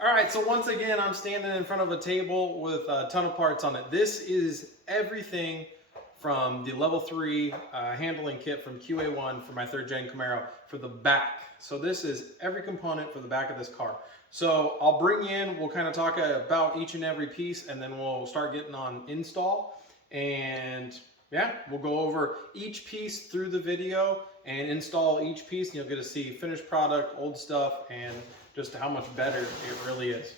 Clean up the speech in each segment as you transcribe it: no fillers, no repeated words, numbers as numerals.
All right, so once again, I'm standing in front of a table with a ton of parts on it. This is everything from the level 3 handling kit from QA1 for my 3rd Gen Camaro for the back. So this is every component for the back of this car. So I'll bring in, we'll kind of talk about each and every piece, and then we'll start getting on install. And yeah, we'll go over each piece through the video and install each piece, and you'll get to see finished product, old stuff, and just how much better it really is.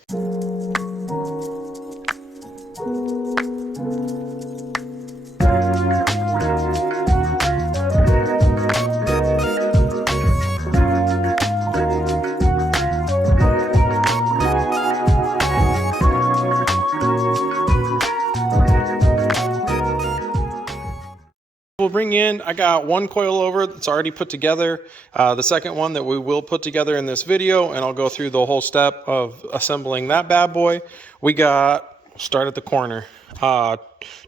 We'll bring in, I got one coil over that's already put together. The second one that we will put together in this video, and I'll go through the whole step of assembling that bad boy. We got, start at the corner,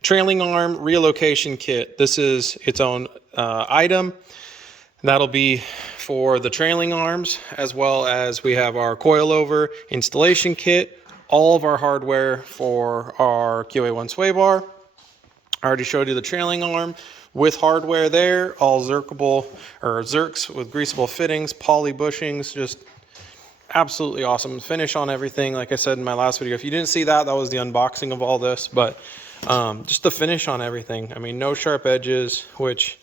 trailing arm relocation kit. This is its own item. That'll be for the trailing arms, as well as we have our coilover installation kit, all of our hardware for our QA1 sway bar. I already showed you the trailing arm with hardware there, all zerkable or zerks with greasable fittings, poly bushings, just absolutely awesome. Finish on everything, like I said in my last video. If you didn't see that, that was the unboxing of all this, but just the finish on everything. I mean, no sharp edges, which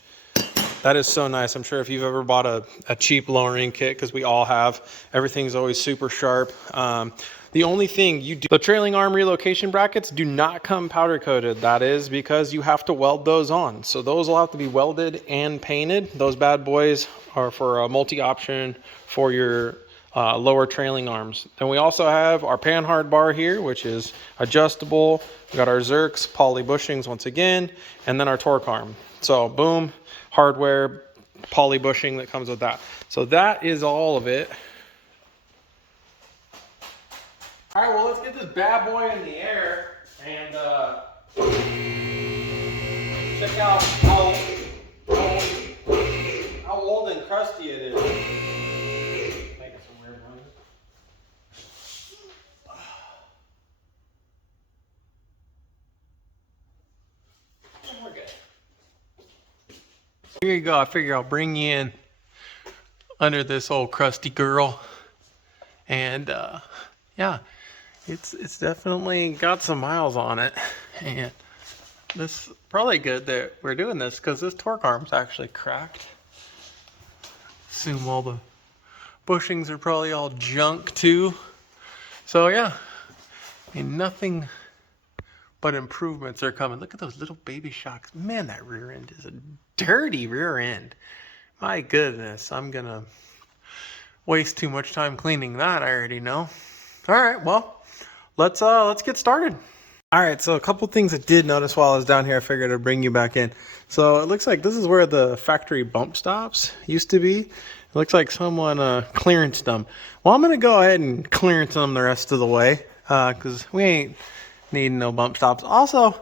that is so nice. I'm sure if you've ever bought a cheap lowering kit, because we all have, everything's always super sharp. The only thing you do, the trailing arm relocation brackets do not come powder coated. That is because you have to weld those on. So those will have to be welded and painted. Those bad boys are for a multi-option for your lower trailing arms. Then we also have our panhard bar here, which is adjustable. We got our zerks, poly bushings once again, and then our torque arm. So boom, hardware, poly bushing that comes with that. So that is all of it. All right, well, let's get this bad boy in the air and check out how old and crusty it is. Making some weird noises. And we're good. Here you go. I figure I'll bring you in under this old crusty girl, and yeah. It's definitely got some miles on it, and this is probably good that we're doing this because this torque arm's actually cracked. Assume all the bushings are probably all junk too. So yeah, I mean, nothing but improvements are coming. Look at those little baby shocks. Man, that rear end is a dirty rear end. My goodness, I'm gonna waste too much time cleaning that, I already know. All right, well, let's get started. All right, so a couple things I did notice while I was down here, I figured I'd bring you back in. So it looks like this is where the factory bump stops used to be. It looks like someone clearanced them. Well, I'm gonna go ahead and clearance them the rest of the way because we ain't needing no bump stops. Also,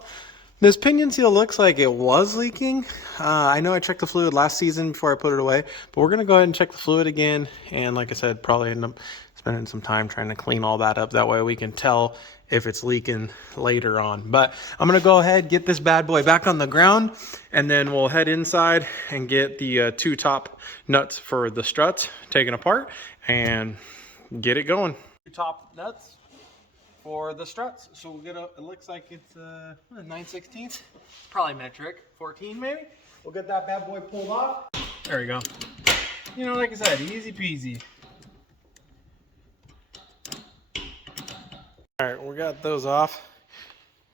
this pinion seal looks like it was leaking. I know I checked the fluid last season before I put it away, but we're gonna go ahead and check the fluid again. And like I said, probably end up spending some time trying to clean all that up. That way we can tell if it's leaking later on. But I'm gonna go ahead, get this bad boy back on the ground, and then we'll head inside and get the 2 top nuts for the struts taken apart and get it going. 2 top nuts for the struts. So we'll get it looks like it's 9/16, probably metric, 14 maybe. We'll get that bad boy pulled off. There we go. You know, like I said, easy peasy. All right, we got those off.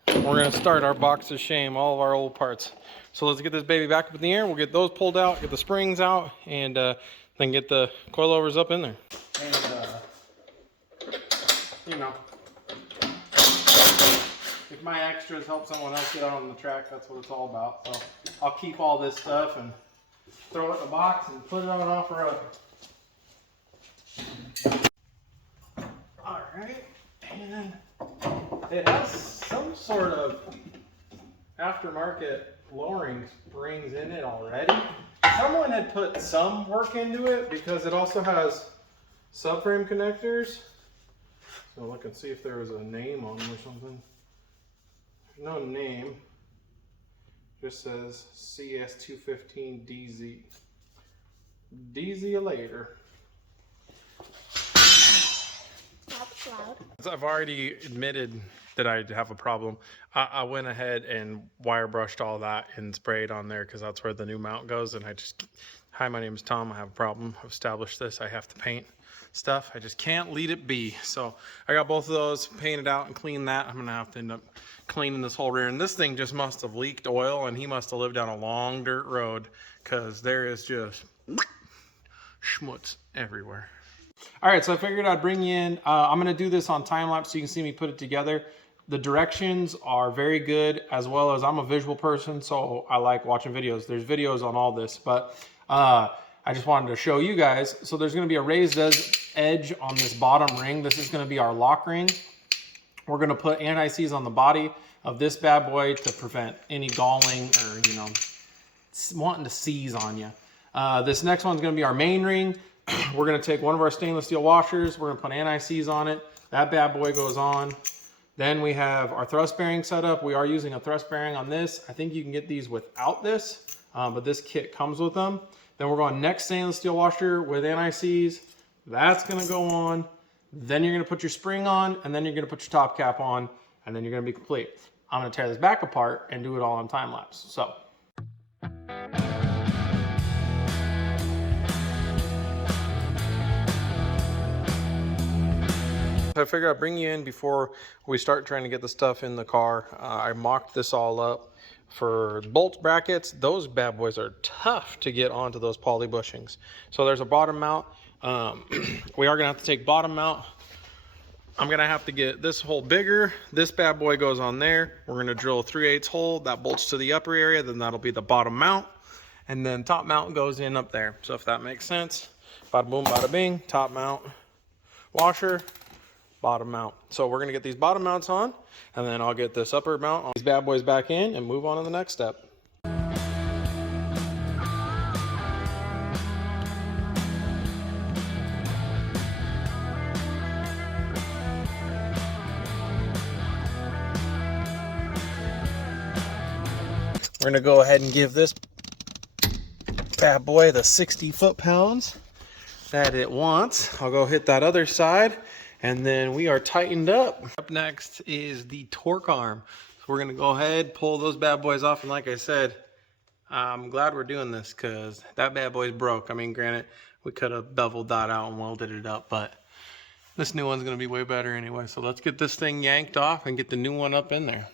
We're gonna start our box of shame, all of our old parts. So let's get this baby back up in the air. We'll get those pulled out, get the springs out, and then get the coilovers up in there. And you know, if my extras help someone else get out on the track, that's what it's all about. So I'll keep all this stuff and throw it in a box and put it on off road. All right. And it has some sort of aftermarket lowering springs in it already. Someone had put some work into it because it also has subframe connectors. So look and see if there was a name on them or something. There's no name. Just says CS215DZ. DZ later. That's loud. I've already admitted that I have a problem. I went ahead and wire brushed all that and sprayed on there because that's where the new mount goes. And I just, hi, my name is Tom. I have a problem. I've established this. I have to paint stuff. I just can't let it be. So I got both of those painted out and cleaned that. I'm going to have to end up cleaning this whole rear. And this thing just must have leaked oil, and he must have lived down a long dirt road because there is just schmutz everywhere. All right, so I figured I'd bring you in. I'm going to do this on time lapse so you can see me put it together. The directions are very good, as well as I'm a visual person, so I like watching videos. There's videos on all this, but I just wanted to show you guys. So there's going to be a raised edge on this bottom ring. This is going to be our lock ring. We're going to put anti-seize on the body of this bad boy to prevent any galling or, you know, wanting to seize on you. This next one's going to be our main ring. We're going to take one of our stainless steel washers. We're going to put anti-seize on it. That bad boy goes on. Then we have our thrust bearing set up. We are using a thrust bearing on this. I think you can get these without this, but this kit comes with them. Then we're going next stainless steel washer with anti-seize. That's going to go on. Then you're going to put your spring on, and then you're going to put your top cap on, and then you're going to be complete. I'm going to tear this back apart and do it all on time lapse. So. I figured I'd bring you in before we start trying to get the stuff in the car. I mocked this all up for bolt brackets. Those bad boys are tough to get onto those poly bushings. So there's a bottom mount. We are gonna have to take bottom mount. I'm gonna have to get this hole bigger. This bad boy goes on there. We're gonna drill a 3/8 hole that bolts to the upper area. Then that'll be the bottom mount. And then top mount goes in up there. So if that makes sense, bada boom, bada bing, top mount, washer, bottom mount. So we're gonna get these bottom mounts on, and then I'll get this upper mount on these bad boys back in and move on to the next step. We're gonna go ahead and give this bad boy the 60 foot-pounds that it wants. I'll go hit that other side, and then we are tightened up. Up next is the torque arm. So we're gonna go ahead, pull those bad boys off, and like I said, I'm glad we're doing this because that bad boy's broke. I mean, granted, we could have beveled that out and welded it up, but this new one's gonna be way better anyway. So let's get this thing yanked off and get the new one up in there.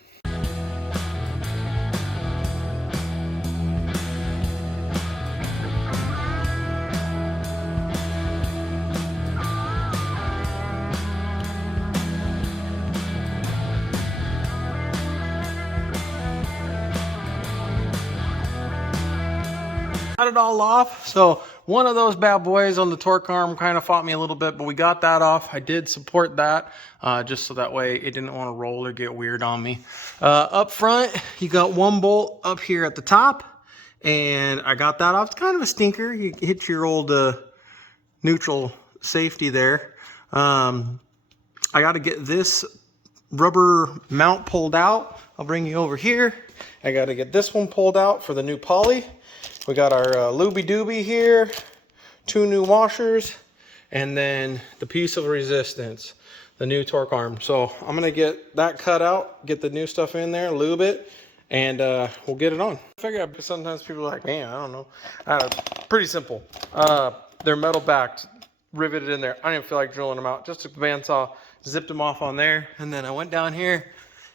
Got it all off. So one of those bad boys on the torque arm kind of fought me a little bit, but we got that off. I did support that just so that way it didn't want to roll or get weird on me. Up front, you got one bolt up here at the top, and I got that off. It's kind of a stinker. You hit your old neutral safety there. I got to get this rubber mount pulled out. I'll bring you over here. I got to get this one pulled out for the new poly. We got our looby dooby here, 2 new washers, and then the piece of resistance, the new torque arm. So I'm gonna get that cut out, get the new stuff in there, lube it, and we'll get it on. I figure sometimes people are like, man, I don't know. Pretty simple. They're metal backed, riveted in there. I didn't feel like drilling them out. Just took the bandsaw, zipped them off on there, and then I went down here,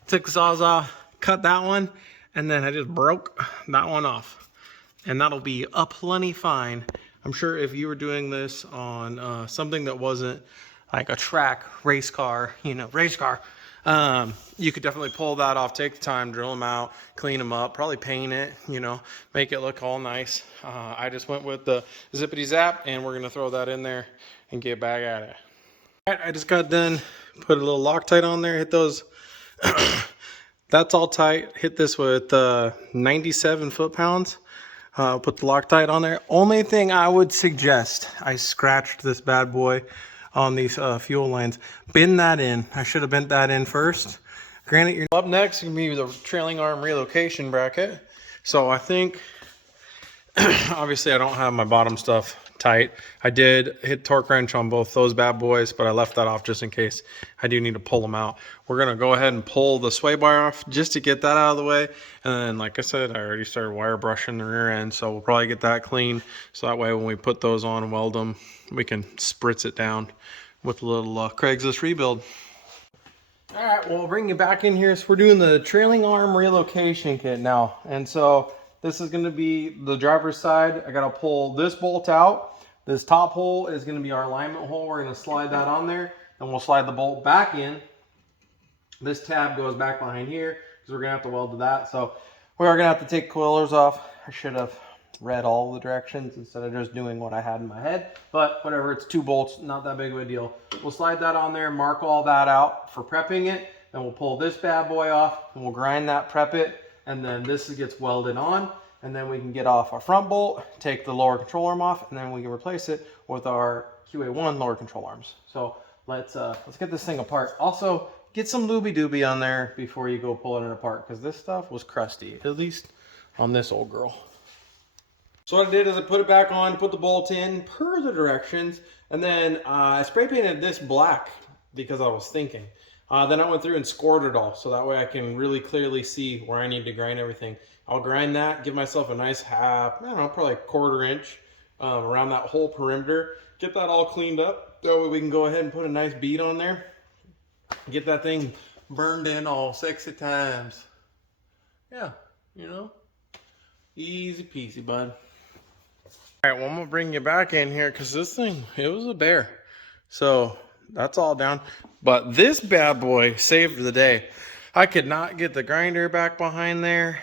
took the sawzall, cut that one, and then I just broke that one off. And that'll be a plenty fine. I'm sure if you were doing this on something that wasn't like a track race car, you know, you could definitely pull that off, take the time, drill them out, clean them up, probably paint it, you know, make it look all nice. I just went with the zippity zap, and we're gonna throw that in there and get back at it. All right, I just got done, put a little Loctite on there, hit those. That's all tight. Hit this with 97 foot-pounds. Put the Loctite on there. Only thing I would suggest, I scratched this bad boy on these fuel lines. Bend that in. I should have bent that in first. Granted, you're up next is gonna be the trailing arm relocation bracket. So I think, obviously I don't have my bottom stuff tight. I did hit torque wrench on both those bad boys, but I left that off just in case I do need to pull them out. We're gonna go ahead and pull the sway bar off just to get that out of the way. And then, like I said, I already started wire brushing the rear end, so we'll probably get that clean. So that way when we put those on and weld them, we can spritz it down with a little Craigslist rebuild. All right, well, I'll bring you back in here. So we're doing the trailing arm relocation kit now. And so this is gonna be the driver's side. I gotta pull this bolt out. This top hole is gonna be our alignment hole. We're gonna slide that on there, and we'll slide the bolt back in. This tab goes back behind here because we're gonna have to weld to that. So we are gonna have to take coilers off. I should have read all the directions instead of just doing what I had in my head, but whatever, it's 2 bolts, not that big of a deal. We'll slide that on there, mark all that out for prepping it, then we'll pull this bad boy off and we'll grind that, prep it, and then this gets welded on, and then we can get off our front bolt, take the lower control arm off, and then we can replace it with our QA1 lower control arms. So let's get this thing apart. Also, get some looby dooby on there before you go pulling it apart, because this stuff was crusty, at least on this old girl. So what I did is I put it back on, put the bolt in per the directions, and then I spray painted this black because I was thinking. Then I went through and scored it all, so that way I can really clearly see where I need to grind everything. I'll grind that, give myself a nice half, I don't know, probably a 1/4 inch around that whole perimeter. Get that all cleaned up. That way we can go ahead and put a nice bead on there. Get that thing burned in all 60 times. Yeah, you know, easy peasy, bud. All right, well, I'm gonna bring you back in here because this thing, it was a bear. So that's all down. But this bad boy saved the day. I could not get the grinder back behind there.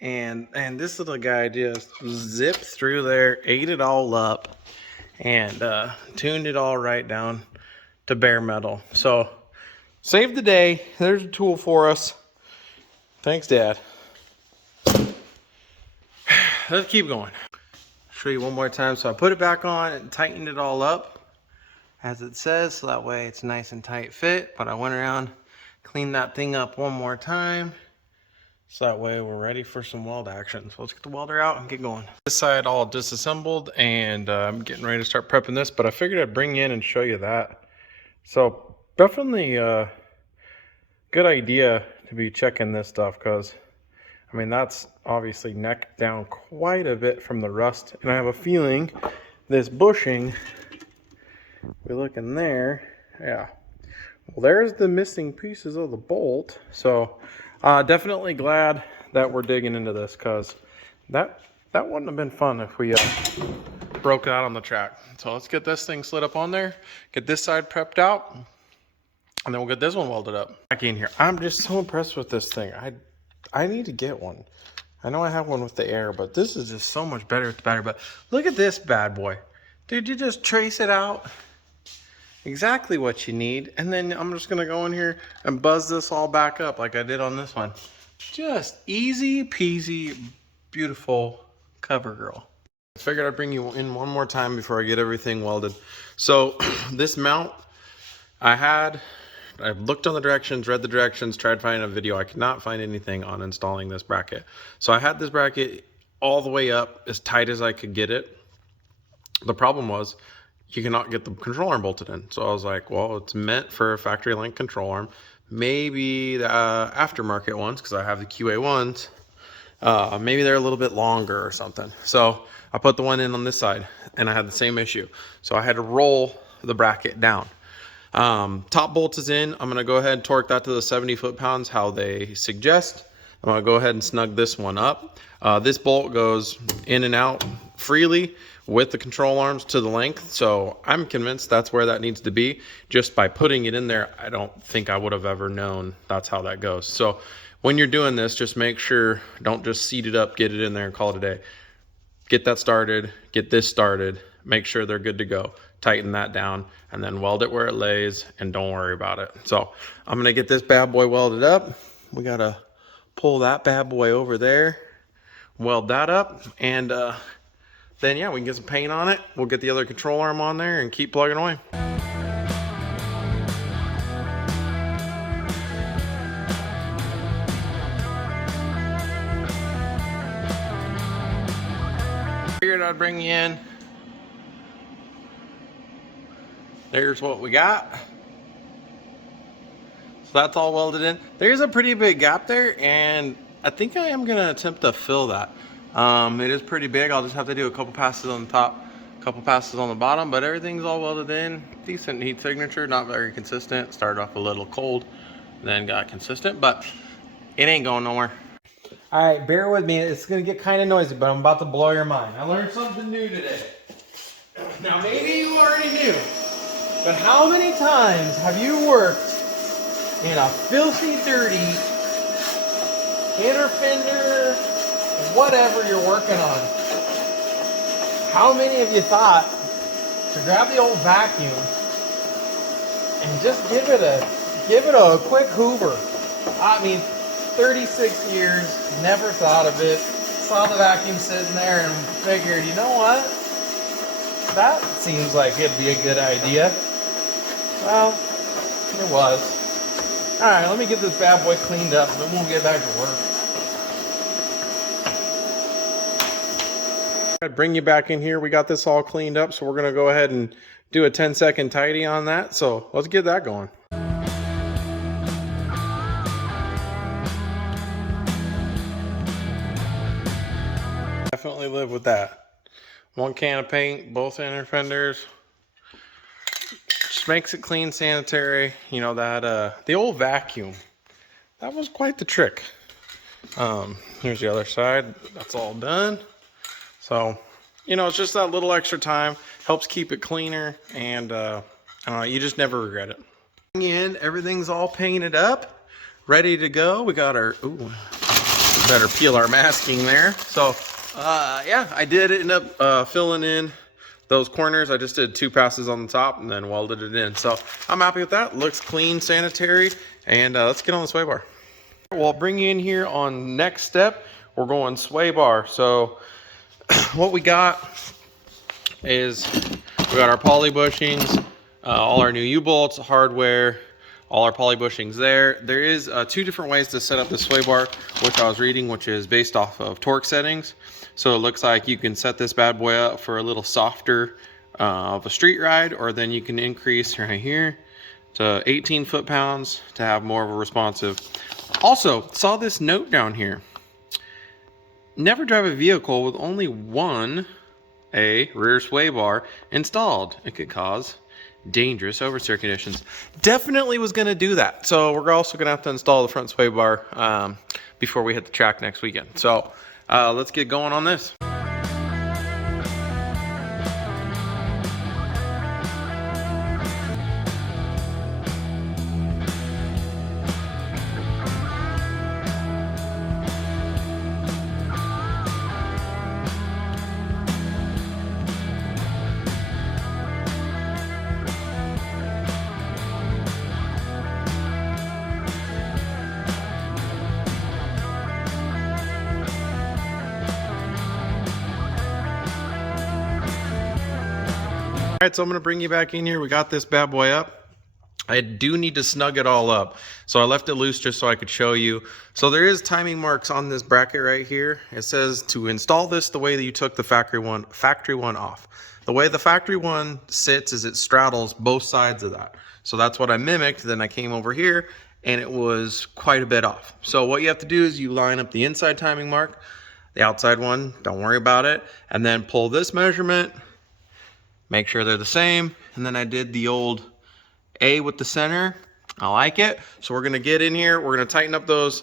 And this little guy just zipped through there, ate it all up, and tuned it all right down to bare metal. So saved the day. There's a tool for us. Thanks, Dad. Let's keep going. Show you one more time. So I put it back on and tightened it all up as it says, so that way it's nice and tight fit. But I went around, cleaned that thing up one more time, so that way we're ready for some weld action. So let's get the welder out and get going. This side all disassembled, and I'm getting ready to start prepping this, but I figured I'd bring you in and show you that. So definitely a good idea to be checking this stuff, because I mean, that's obviously necked down quite a bit from the rust. And I have a feeling this bushing, we look in there, yeah. Well, there's the missing pieces of the bolt. So definitely glad that we're digging into this, because that wouldn't have been fun if we broke out on the track. So let's get this thing slid up on there, get this side prepped out, and then we'll get this one welded up. Back in here. I'm just so impressed with this thing. I need to get one. I know I have one with the air, but this is just so much better with the battery. But look at this bad boy. Dude, you just trace it out. Exactly what you need. And then I'm just gonna go in here and buzz this all back up like I did on this one. Just easy peasy, beautiful cover girl. I figured I'd bring you in one more time before I get everything welded. So this mount, I looked on the directions, read the directions, tried finding a video. I could not find anything on installing this bracket. So I had this bracket all the way up as tight as I could get it. The problem was you cannot get the control arm bolted in. So I was like, well, it's meant for a factory length control arm. Maybe the aftermarket ones, because I have the QA1s, maybe they're a little bit longer or something. So I put the one in on this side, and I had the same issue. So I had to roll the bracket down. Top bolt is in. I'm going to go ahead and torque that to the 70 foot-pounds, how they suggest. I'm going to go ahead and snug this one up. This bolt goes in and out freely with the control arms to the length. So I'm convinced that's where that needs to be. Just by putting it in there, I don't think I would have ever known that's how that goes. So when you're doing this, just make sure, don't just seat it up, get it in there and call it a day. Get that started, get this started, make sure they're good to go. Tighten that down, and then weld it where it lays, and don't worry about it. So I'm gonna get this bad boy welded up. We gotta pull that bad boy over there, weld that up, and then yeah, we can get some paint on it. We'll get the other control arm on there and keep plugging away. figured I'd bring you in. There's what we got. So that's all welded in. There's a pretty big gap there, and I think I am gonna attempt to fill that. It is pretty big. I'll just have to do a couple passes on the top, a couple passes on the bottom, but everything's all welded in. Decent heat signature, not very consistent. Started off a little cold, then got consistent, but it ain't going nowhere. All right, bear with me. It's gonna get kind of noisy, but I'm about to blow your mind. I learned something new today. Now, maybe you already knew, but how many times have you worked in a filthy, dirty inner fender, whatever you're working on? How many of you thought to grab the old vacuum and just give it a quick hoover? I mean, 36 years, never thought of it. Saw the vacuum sitting there and figured, you know what? That seems like it'd be a good idea. Well, it was. All right, let me get this bad boy cleaned up, then we'll get back to work. I'd bring you back in here. We got this all cleaned up, so we're gonna go ahead and do a 10-second tidy on that. So let's get that going. Definitely live with that. One can of paint, both inner fenders. Just makes it clean, sanitary. You know that the old vacuum, that was quite the trick. Here's the other side. That's all done. So, you know, it's just that little extra time, helps keep it cleaner, and I don't know, you just never regret it. In, everything's all painted up, ready to go. We got our, ooh, better peel our masking there. So, yeah, I did end up filling in those corners. I just did 2 passes on the top and then welded it in. So I'm happy with that. Looks clean, sanitary, and let's get on the sway bar. Well, I'll bring you in here on next step. We're going sway bar. So what we got is we got our poly bushings, all our new U-bolts, hardware, all our poly bushings there. There is 2 different ways to set up the sway bar, which I was reading, which is based off of torque settings. So it looks like you can set this bad boy up for a little softer of a street ride, or then you can increase right here to 18 foot-pounds to have more of a responsive. Also, saw this note down here. Never drive a vehicle with only one rear sway bar installed. It could cause dangerous oversteer conditions. Definitely was going to do that. So we're also going to have to install the front sway bar before we hit the track next weekend. So let's get going on this. All right, so I'm gonna bring you back in here. We got this bad boy up. I do need to snug it all up. So I left it loose just so I could show you. So there is timing marks on this bracket right here. It says to install this the way that you took the factory one off. The way the factory one sits is it straddles both sides of that. So that's what I mimicked. Then I came over here and it was quite a bit off. So what you have to do is you line up the inside timing mark, the outside one, don't worry about it. And then pull this measurement, make sure they're the same. And then I did the old A with the center. I like it. So we're gonna get in here. We're gonna tighten up those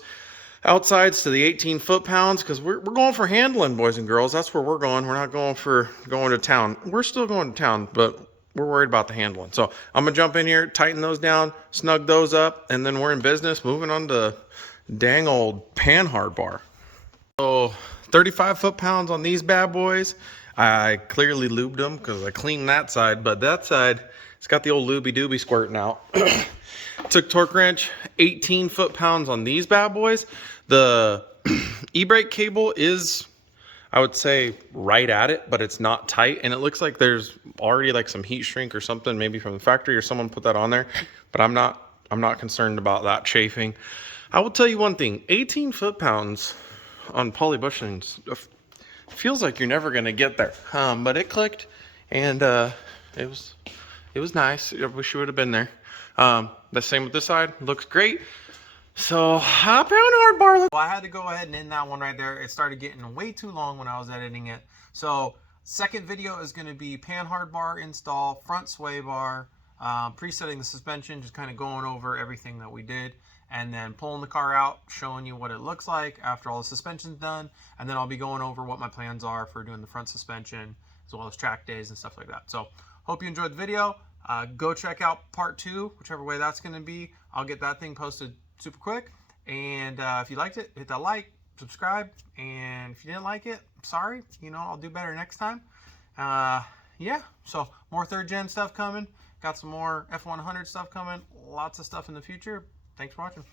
outsides to the 18 foot-pounds because we're going for handling, boys and girls. That's where we're going. We're not going for going to town. We're still going to town, but we're worried about the handling. So I'm gonna jump in here, tighten those down, snug those up, and then we're in business, moving on to dang old panhard bar. So 35 foot-pounds on these bad boys. I clearly lubed them because I cleaned that side, but that side, it's got the old looby dooby squirting out. Took torque wrench, 18 foot-pounds on these bad boys. The e-brake cable is, I would say, right at it, but it's not tight. And it looks like there's already like some heat shrink or something, maybe from the factory or someone put that on there. But I'm not concerned about that chafing. I will tell you one thing, 18 foot-pounds on poly bushings, feels like you're never gonna get there. But it clicked, and it was nice. I wish you would have been there. The same with this side. Looks great. So hop on hard bar. Well, I had to go ahead and end that one right there. It started getting way too long when I was editing it. So second video is going to be pan hard bar install, front sway bar, presetting the suspension, just kind of going over everything that we did, and then pulling the car out, showing you what it looks like after all the suspension's done. And then I'll be going over what my plans are for doing the front suspension, as well as track days and stuff like that. So hope you enjoyed the video. Go check out part 2, whichever way that's going to be. I'll get that thing posted super quick. And if you liked it, hit that like, subscribe. And if you didn't like it, sorry. You know, I'll do better next time. Yeah, so more 3rd gen stuff coming. Got some more F100 stuff coming. Lots of stuff in the future. Thanks for watching.